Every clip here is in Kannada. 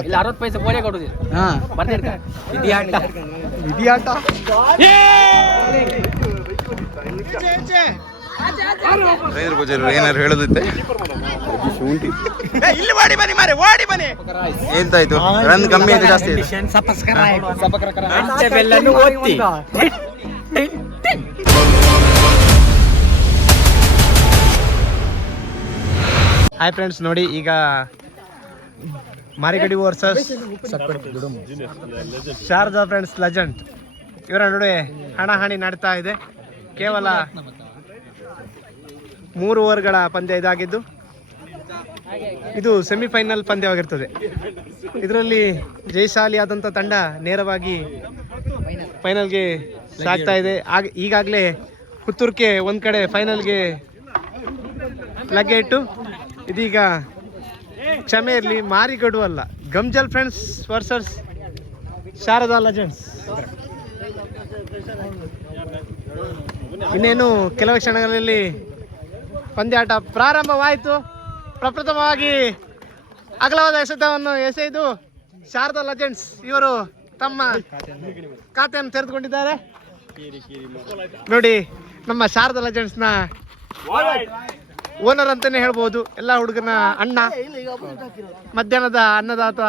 ಇಲ್ಲಿ ಅರವತ್ತು ಪೈಸೆ ಕೋಳಿ ಕೊಡುದು ಹಾ. ಬರ್ತಿರ್ತ? ಇದಿ ಆಟ ಇದಿಯಾಟ. ರೈತರ ಪೂಜಾರಿ ಏನಾರು ಹೇಳೋದಿತ್ತೆ? ಇಲ್ಲಿ ಮಾಡಿ ಬನ್ನಿ ಮಾರೆ ಓಡಿ ಬನ್ನಿ. ಎಂತಾಯ್ತು ರನ್ ಕಮ್ಮಿ ಆಯ್ತು ಜಾಸ್ತಿ ಆಯ್ತು. ಬೆಲ್ಲನ್ನು ಒತ್ತಿ ಹಾಯ್ ಫ್ರೆಂಡ್ಸ್ ನೋಡಿ ಈಗ ಮಾರಿಗಡಿ ವರ್ಸಸ್. ಶಾರದಾ ಫ್ರೆಂಡ್ಸ್ ಲೆಜೆಂಡ್ ಇವರ ನಡುವೆ ಹಣಾಹಣಿ ನಡೀತಾ ಇದೆ. ಕೇವಲ ಮೂರು ಓವರ್ಗಳ ಪಂದ್ಯ ಇದಾಗಿದ್ದು. ಇದು ಸೆಮಿಫೈನಲ್ ಪಂದ್ಯವಾಗಿರ್ತದೆ. ಇದರಲ್ಲಿ ಜಯಶಾಲಿ ಆದಂಥ ತಂಡ ನೇರವಾಗಿ ಫೈನಲ್ಗೆ ಸಾಗ್ತಾ ಇದೆ. ಆಗ ಈಗಾಗಲೇ ಪುತ್ತೂರ್ಗೆ ಒಂದು ಕಡೆ ಫೈನಲ್ಗೆ ಲಗ್ಗೆ ಇಟ್ಟು ಇದೀಗ ಕ್ಷಮೆ ಇರಲಿ ಮಾರಿಗಡು ಅಲ್ಲ. ಗಮ್ಜಲ್ ಫ್ರೆಂಡ್ಸ್ ವರ್ಸಸ್ ಶಾರದಾ ಲಜೆಂಡ್ಸ್ ಇನ್ನೇನು, ಕೆಲವು ಕ್ಷಣಗಳಲ್ಲಿ ಪಂದ್ಯಾಟ ಪ್ರಾರಂಭವಾಯಿತು. ಪ್ರಪ್ರಥಮವಾಗಿ ಅಗಲವಾದ ಎಸೆತವನ್ನು ಎಸೆದು ಶಾರದಾ ಲಜೆಂಡ್ಸ್ ಇವರು ತಮ್ಮ ಖಾತೆಯನ್ನು ತೆರೆದುಕೊಂಡಿದ್ದಾರೆ. ನೋಡಿ, ನಮ್ಮ ಶಾರದಾ ಲೆಜೆಂಡ್ಸ್ನ ಓನರ್ ಅಂತಾನೆ ಹೇಳ್ಬೋದು. ಎಲ್ಲ ಹುಡುಗನ ಅಣ್ಣ. ಮಧ್ಯಾಹ್ನದ ಅನ್ನದಾತ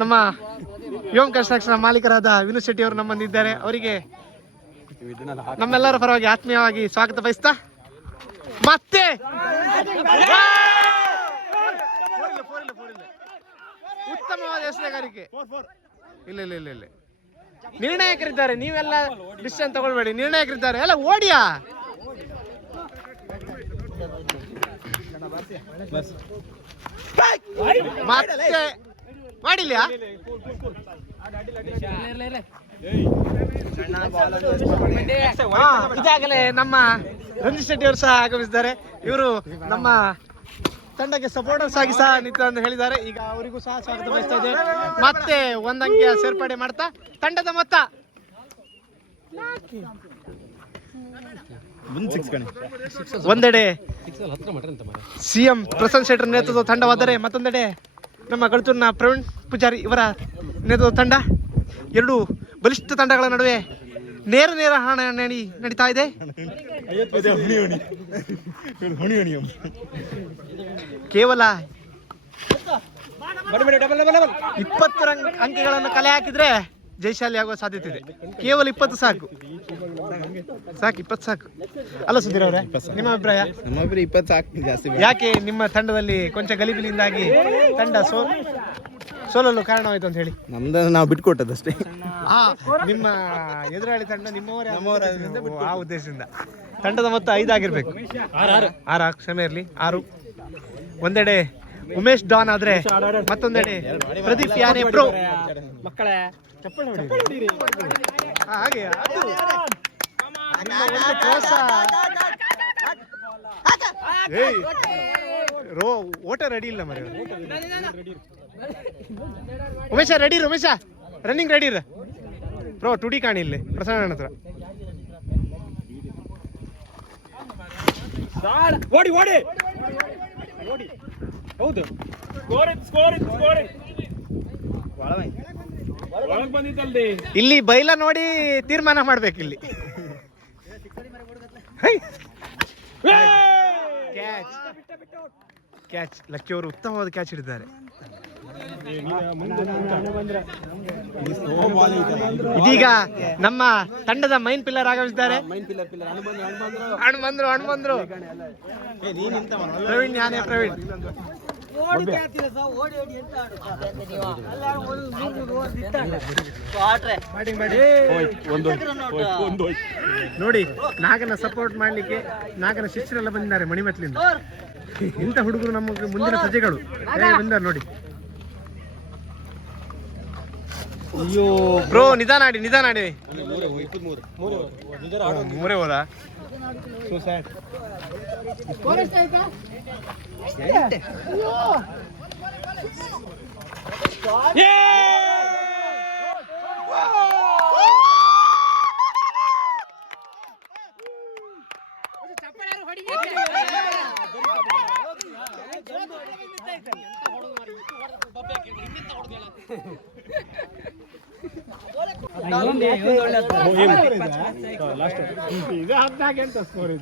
ನಮ್ಮ ಯೋಮ್ ಕನ್ಸ್ಟ್ರಕ್ಷನ್ ಮಾಲೀಕರಾದ ವಿನು ಶೆಟ್ಟಿ ಅವರು ನಮ್ಮಂದಿದ್ದಾರೆ ಅವರಿಗೆ ನಮ್ಮೆಲ್ಲರ ಪರವಾಗಿ ಆತ್ಮೀಯವಾಗಿ ಸ್ವಾಗತ ಬಯಸ್ತಾ ಮತ್ತೆ ಉತ್ತಮವಾದ ಹೆಸರುಗಾರಿಕೆ. ಇಲ್ಲ ಇಲ್ಲ ಇಲ್ಲ ಇಲ್ಲ. ನಿರ್ಣಾಯಕರಿದ್ದಾರೆ. ನೀವೆಲ್ಲ ಡಿಸಿಷನ್ ತಗೊಳ್ಬೇಡಿ. ನಿರ್ಣಾಯಕರಿದ್ದಾರೆ. ಎಲ್ಲ ಓಡಿಯಾ? ಮತ್ತೆ ಮಾಡಿಲ್ಲ ಇದಾಗಲೇ ನಮ್ಮ ರಂಜಿತ್ ಶೆಟ್ಟಿ ಅವರು ಸಹ ಆಗಮಿಸಿದ್ದಾರೆ. ಇವರು ನಮ್ಮ ತಂಡಕ್ಕೆ ಸಪೋರ್ಟರ್ಸ್ ಆಗಿ ಸಹ ನಿಂತ ಅಂತ ಹೇಳಿದ್ದಾರೆ. ಈಗ ಅವರಿಗೂ ಸಹ ಸ್ವಾಗತ ಬಯಸ್ತಾ ಇದ್ದೇವೆ ಮತ್ತೆ ಒಂದಂಕಿಯ ಸೇರ್ಪಡೆ ಮಾಡ್ತಾ ತಂಡದ ಮೊತ್ತ. ಒಂದೆಡೆ. ಸಿಎಂ ಪ್ರಸನ್ನ ಶೆಟ್ಟರ್ ನೇತೃತ್ವ ತಂಡವಾದರೆ ಮತ್ತೊಂದೆಡೆ ನಮ್ಮ ಗಳತೂರಿನ ಪ್ರವೀಣ್ ಪೂಜಾರಿ ಇವರ ನೇತೃತ್ವ ತಂಡ. ಎರಡು ಬಲಿಷ್ಠ ತಂಡಗಳ ನಡುವೆ ನೇರ ನೇರ ಹಣಿ ನಡಿ ನಡೀತಾ ಇದೆ. ಕೇವಲ ಇಪ್ಪತ್ತು ಅಂಕಗಳನ್ನು ಕಲೆ ಹಾಕಿದ್ರೆ ಜಯಶಾಲಿ ಆಗುವ ಸಾಧ್ಯತೆ ಇದೆ. ಕೇವಲ ಇಪ್ಪತ್ತು ಸಾಕು. ಸಾಕು ಇಪ್ಪತ್ತು ಸಾಕು. ಅಲ್ಲ ಸುಧೀರ್ ಅವರೇ ನಿಮ್ಮ ಅಭಿಪ್ರಾಯ? ನಮ್ಮೊಬ್ಬರು ಇಪ್ಪತ್ತು ಸಾಕು ಜಾಸ್ತಿ ಯಾಕೆ ನಿಮ್ಮ ತಂಡದಲ್ಲಿ ಕೊಂಚ ಗಲಿಬಿಲಿಯಿಂದಾಗಿ ತಂಡ ಸೋ ಸೋಲಲು ಕಾರಣವಾಯ್ತು ಅಂತ ಹೇಳಿ? ನಮ್ದು ನಾವು ಬಿಟ್ಕೊಟ್ಟದಷ್ಟೇ ಆ ನಿಮ್ಮ ಎದುರಾಳಿ ತಂಡ ನಿಮ್ಮವರೇ ಆ ಉದ್ದೇಶದಿಂದ. ತಂಡದ ಮೊತ್ತ ಐದಾಗಿರ್ಬೇಕು ಆರು ಕ್ಷಮೆ ಇರಲಿ. ಆರು. ಒಂದೆಡೆ ಉಮೇಶ್ ಡಾನ್ ಆದ್ರೆ ಮತ್ತೊಂದೆಡೆ ಪ್ರದೀಪ್ ಯಾನೆ ಬ್ರೋ. ಮಕ್ಕಳೇ ಆ, ಹಾಗೆ. ಅದು. ರೋ ಓಟ ರೆಡಿ ಇಲ್ಲ ಮರಿ ಉಮೇಶ ರೆಡಿ ಇರು ಉಮೇಶ. ರನ್ನಿಂಗ್ ರೆಡಿ ರೋ ಪ್ರೋ ಟುಡಿ ಕಾಣಿ ಇಲ್ಲಿ ಪ್ರಸನ್ನ ಹತ್ರ. ಓಡಿ ಓಡಿ. ಓಡಿ. ಹೌದು. ಇಲ್ಲಿ ಬೈಲ ನೋಡಿ ತೀರ್ಮಾನ ಮಾಡ್ಬೇಕು ಇಲ್ಲಿ. ಕ್ಯಾಚ್ ಕ್ಯಾಚ್ ಲಕ್ಕಿ ಅವರು ಉತ್ತಮವಾದ ಕ್ಯಾಚ್ ಹಿಡಿದ್ದಾರೆ ಇದೀಗ ನಮ್ಮ ತಂಡದ ಮೈನ್ ಪಿಲ್ಲರ್ ಆಗಮಿಸಿದ್ದಾರೆ. ಹಣ್ಣು ಬಂದ್ರು ಹಣ್ಣು ಬಂದ್ರು. ಪ್ರವೀಣ್ ಯಾನೇ ಪ್ರವೀಣ್. ನೋಡಿ ನಾಗನ ಸಪೋರ್ಟ್ ಮಾಡ್ಲಿಕ್ಕೆ ನಾಗನ ಶಿಷ್ಯರೆಲ್ಲ ಬಂದಿದ್ದಾರೆ ಮಣಿಮತ್ಲಿಂದ. ಇಂಥ ಹುಡುಗರು ನಮ್ಮ ಮುಂದಿನ ಪ್ರಜೆಗಳು. ಬಂದಾರೆ ನೋಡಿ. ಅಯ್ಯೋ ಬ್ರೋ ನಿಧಾನ ಆಡಿ ನಿಧಾನ ಆಡಿ. ಮೂರೇ ಹೋದ? So sad. What is that? Yeah.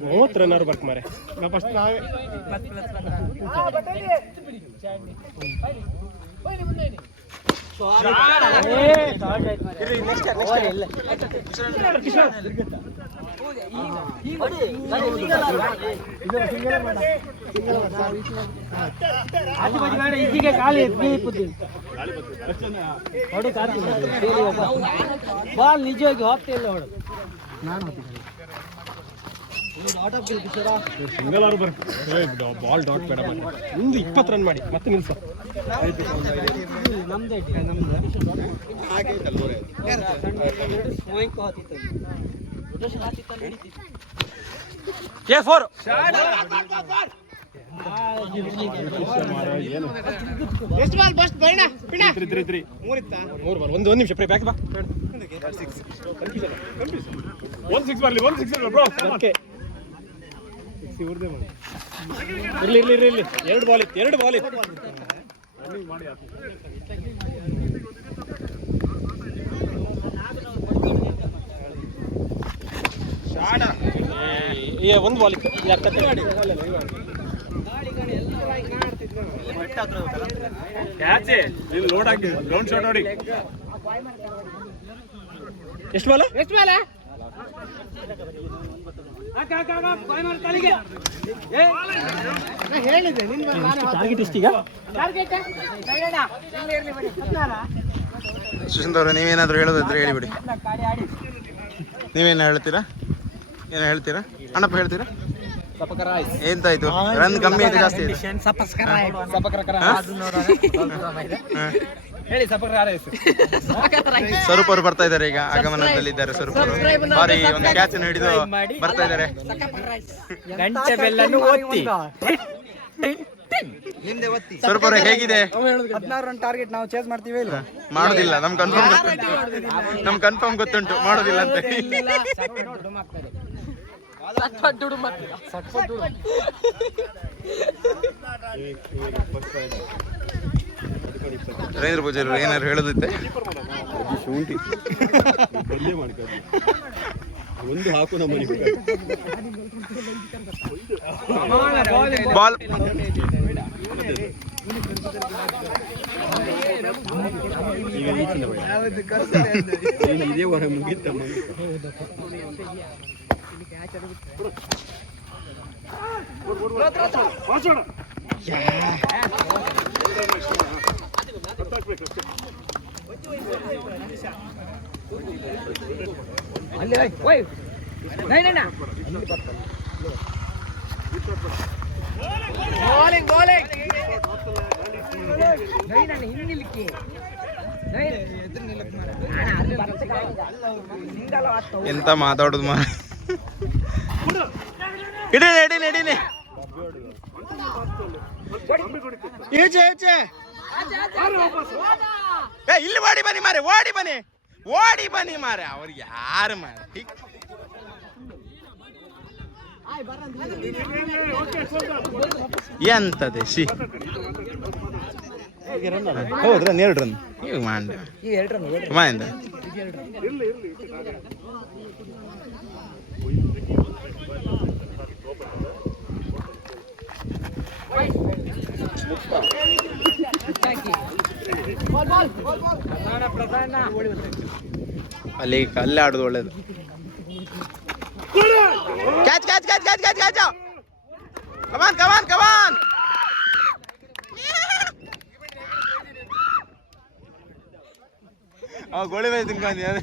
ಮೂವತ್ತು ರನ್ನರ್ ಬರ್ಕ್ ಮಾರೆ. ಫಸ್ಟ್ ನಾವೇ. ಬಾಲ್ ನಿಜವಾಗಿ ಹೊಡು ಸಿಂಗಲ್ ಆರು ನಿಜವಾಗಿ ಬಾಲ್ ಡಾಟ್ ಬೇಡ ಮಾಡಿ ಒಂದು ಇಪ್ಪತ್ತು ರನ್ ಮಾಡಿ ಮತ್ತೆ ನಿಲ್ಸ ನಮ್ದೇ, ನಮ್ದು. ಕೆ ಫೋರ್ ಎಷ್ಟು ಬಾಲ್ ಫಸ್ಟ್ ಬೈಣ ಪಿಣ ತ್ರೀ ತ್ರೀ ತ್ರೀ ಮೂರಿತ್ತ? ಮೂರು ಬಾಲ್ ಒಂದು ಒಂದು ನಿಮಿಷ ಪ್ರೇ ಬ್ಯಾಕ್ ಬಾ. ಒಂದು ಸಿಕ್ಸ್ ಬರಲಿ ಒಂದು ಸಿಕ್ಸ್ ಬ್ರೋ. ಓಕೆ ಇರ್ಲಿ ಇರ್ಲಿ ಇರ್ಲಿ ಇರ್ಲಿ. ಎರಡು ಬಾಲ್ ಇತ್ತು ಎರಡು ಬಾಲ್ ಇತ್ತು. ಏ ಒಂದು ಬಾಲ್ ಇತ್ತು. ಯಾಕೆ ಕ್ಯಾಚೆ ಇಲ್ಲಿ ಲೋಡ್ ಆಗಿ ಗ್ರೌಂಡ್ ಶಾಟ್ ನೋಡಿ ಎಷ್ಟು ಬಾಲ ಎಷ್ಟು ಬಾಲ ಹೇಳಿದೆ. ಟಾರ್ಗೆಟ್ ಸುಶಾಂತ್ ಅವ್ರೆ ನೀವೇನಾದ್ರೂ ಹೇಳೋದಿದ್ರೆ ಹೇಳಿಬಿಡಿ ನೀವೇನು ಹೇಳ್ತೀರಾ? ಏನು ಹೇಳ್ತೀರಾ? ಅಣ್ಣಪ್ಪ ಹೇಳ್ತೀರಾ? ಎಂತಾಯ್ತು? ರನ್ ಕಮ್ಮಿ ಆಯ್ತು ಜಾಸ್ತಿ ಸ್ವರೂಪರು ಬರ್ತಾ ಇದ್ದಾರೆ ಈಗ ಆಗಮನದಲ್ಲಿ ಇದ್ದಾರೆ ಸ್ವರೂಪರು ಬಾರಿ ಒಂದು ಕ್ಯಾಚ್ ಅನ್ನು ಹಿಡಿದು ಬರ್ತಾ ಇದ್ದಾರೆ. ಗಂಟೆ ಬೆಲ್ಲನ್ನು ಒತ್ತಿ. ಸ್ವರೂಪ್ ಅವರೇ ಹೇಗಿದೆ? ಹದಿನಾರು ರನ್ ಟಾರ್ಗೆಟ್ ನಾವು ಚೇಸ್ ಮಾಡ್ತೀವಿ ಇಲ್ಲ? ಮಾಡೋದಿಲ್ಲ ನಮ್ ಕನ್ಫರ್ಮ್ ನಮ್ ಕನ್ಫರ್ಮ್ ಗೊತ್ತುಂಟು ಮಾಡೋದಿಲ್ಲ ಅಂತ. ನರೇಂದ್ರ ಪೂಜಾರಿ ಅವ್ರು ಶುಂಠಿ ಹೇಳೋದಿತ್ತೆ? ಶುಂಠಿ ಒಂದು ಹಾಕು ನಮ್ಮ ಬಾಲ್. ಇದೇ ಹೊರ ಮುಗಿತಮ್ಮ ಅಲ್ಲಿ ಓಯ್ ನೈ ನೈ ನಾ Bowling, bowling. ನೈ ನಾನು ಹಿಂದಿಲಿಕ್ಕೆ ನೈ ಎದುರು ನಿಲ್ಲಕ್ಕೆ ಮಾರ ಅಣ್ಣ ಅಲ್ಲಿ ಬರ್ತದೆ ಸಿಂಗಲ್ ಆತು ಎಂತ ಮಾತಾಡುದು ಮಾ ಇಡೀನಿ ಈಚೆ ಈಚೆ. ಏ ಇಲ್ಲಿ ಓಡಿ ಬನ್ನಿ ಮಾರೆ ಓಡಿ ಬನ್ನಿ. ಓಡಿ ಬನ್ನಿ ಮಾರೆ ಅವ್ರಿಗೆ ಯಾರು ಮಾರೆ. ಎಂತದೆ ಶಿ ಹೌದ್ರ ಎರಡು ರನ್. ಈಗ ಮಾಡ ಎರಡು ರನ್ ಎರಡು ಮಾಯಿಂದ ಪ್ರಧಾನ ಪ್ರಧಾನ ಅಲ್ಲಿ ಅಲ್ಲೇ ಆಡುದು ಒಳ್ಳೇದು. Catch catch catch catch catch catch come on come on come on ಆ ಗೋಳಿ ಬೈ ತಿನ್ಕೊಂಡಿ ಅದೇ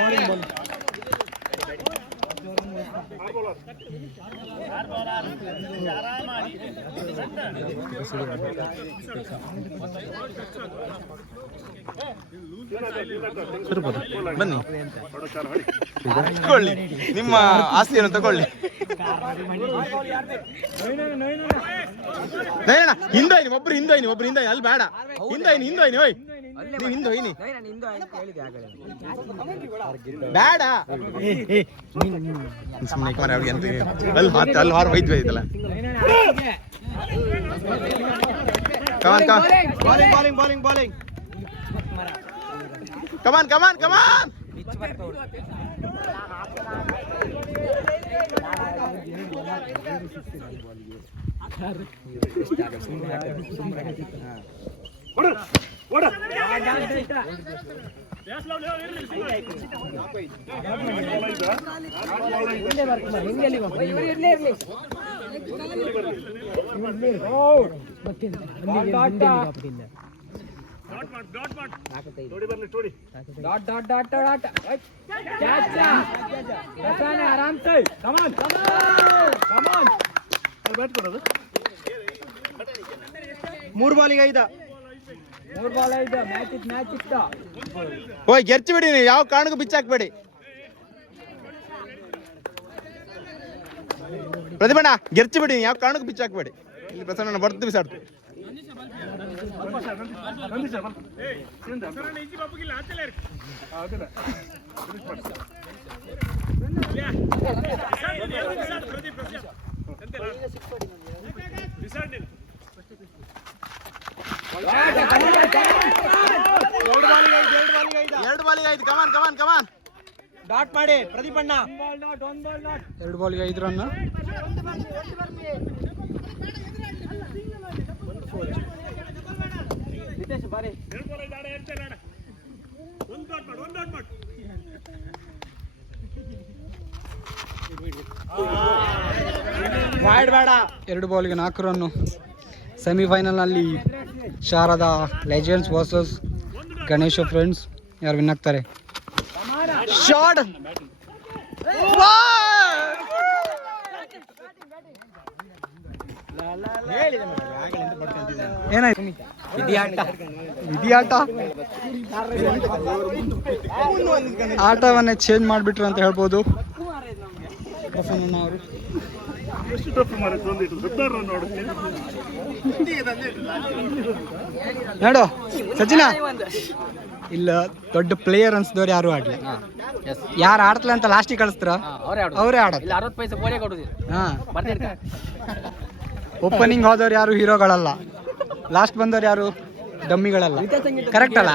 ಇನ್ನು ಒಂಬತ್ತು ಬನ್ನಿ ತಗೊಳ್ಳಿ. ನಿಮ್ಮ ಆಸ್ತಿಯನ್ನು ತಗೊಳ್ಳಿ. ಹಿಂದೋಯ್ನಿ ಒಬ್ರು ಹಿಂದಾಯ್ನಿ ಒಬ್ರು ಹಿಂದಾಯ್ನಿ ಅಲ್ಲಿ ಬೇಡ. ಹಿಂದಾಯ್ನಿ ಹಿಂದಾಯ್ನಿ ಓಯ್ ನೀವು ಹಿಂದೋಯ್ನಿ ಬೇಡ. ಸುಮ್ಮನೆ ಕುಮಾರ ಅವ್ರಿಗೆ ಅಂತ ಅಲ್ಲಿ ಹಾತ್ ಅಲ್ಲಿ ಹಾರ ವೈದ್ಯ ಐತಲ್ಲ come on come on bowling bowling bowling come on come on come on ಇವ್ರು ಆರಾಮ್ ಸೈ ಕಮಾನ್ ಕಮಾನ್ ಮೂರು ಬಾಲಿಗೆ ಐದ. ಓಯ್ ಗೆರ್ಚಿ ಬಿಡಿ ನೀವು ಯಾವ ಕಾರಣಕ್ಕೂ ಬಿಚ್ಚಾಕ್ಬೇಡಿ. ಪ್ರತಿಭಣ್ಣ ಗೆರ್ಚಿ ಬಿಡಿ ಯಾವ ಕಾರಣಕ್ಕೂ ಬಿಚ್ಚಾಕ್ಬೇಡಿ. ಇಲ್ಲಿ ಪ್ರಸನ್ನ ಬರ್ತು ಬಿಸಾಡ್ತು. ಎರಡು ಬಾಲಿಗೆ ಐದು ಕಮಾನ್ ಕಮಾನ್ ಕಮಾನ್ ಡಾಟ್ ಮಾಡಿ ಪ್ರದೀಪಣ್ಣ ಎರಡು ಬಾಲ್ಗೆ ಐದು ರನ್ ಬೇಡ. ಎರಡು ಬಾಲ್ಗೆ ನಾಲ್ಕು ರನ್ನು. ಸೆಮಿಫೈನಲ್ನಲ್ಲಿ Sharada legends versus Ganesha friends ಯಾರು ವಿನ್ ಆಗ್ತಾರೆ. ಶಾರ್ಟ್ ಏನಾಯ್ತು ಆಟವನ್ನೇ ಚೇಂಜ್ ಮಾಡಿಬಿಟ್ರು ಅಂತ ಹೇಳ್ಬೋದು. ಪ್ರಸನ್ನ ಅವರು ನೋಡು ಸಚಿನ ಇಲ್ಲ ದೊಡ್ಡ ಪ್ಲೇಯರ್ ಅನ್ಸಿದವ್ರು ಯಾರು ಆಡ್ಲಿ ಯಾರು ಆಡ್ತಲ್ಲ ಅಂತ ಲಾಸ್ಟಿಗೆ ಕಳಿಸ್ತಾರ? ಅವರೇ ಆಡೋದು. ಅರವತ್ತು ಪೈಸೆ ಬೋಲೆ ಕೊಡುದಿಲ್ಲ ಹಾ. ಬರ್ತಿರ್ತಾರೆ. ಓಪನಿಂಗ್ ಹೋದವ್ರು ಯಾರು ಹೀರೋಗಳಲ್ಲ. ಲಾಸ್ಟ್ ಬಂದವ್ರು ಯಾರು ಡಮ್ಮಿಗಳಲ್ಲ. ಕರೆಕ್ಟ್ ಅಲ್ಲ?